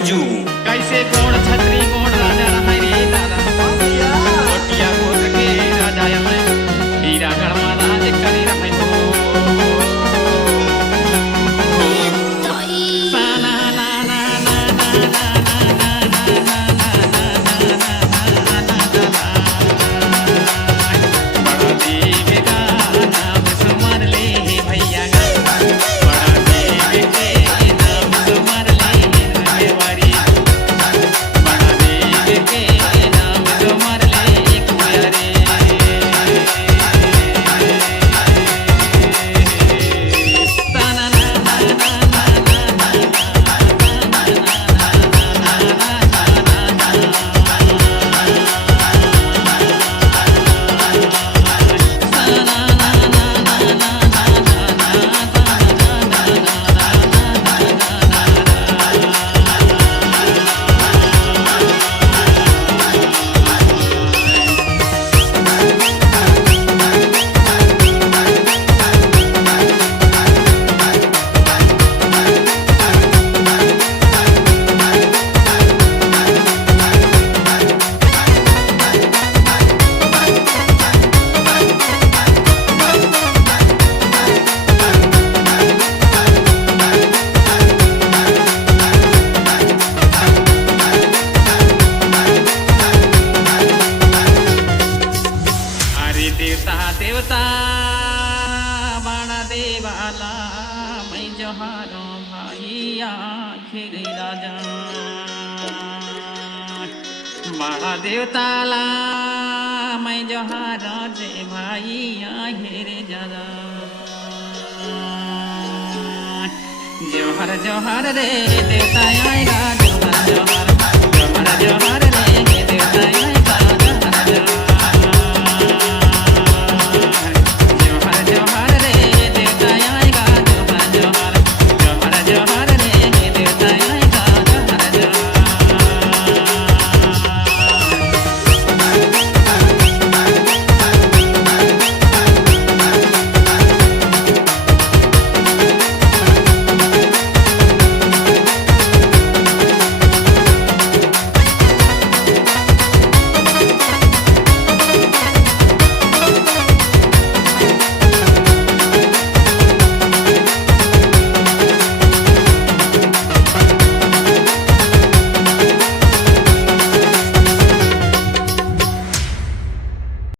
राजू कैसे गोड़ छतरी गोड़ राजा रहा रे दादा कोटिया गोत्र के राजा मैं हीरा गढ़वा राज करी रहे हो साना ना ना ना ना बड़ा देव का नाम सुमर ले भैया बड़ा देव के नाम सुमर ले मेवारी बड़ा देव के नाम सुमर ले कुया रे साना ना ना ना अरे देवता देवता बाणा देवाला मैं जोहारो भाईया खेरे राजा बाणा देवताला मैं जोहारो जे भाईया हेरे जरा जोहर जोहर रे देवता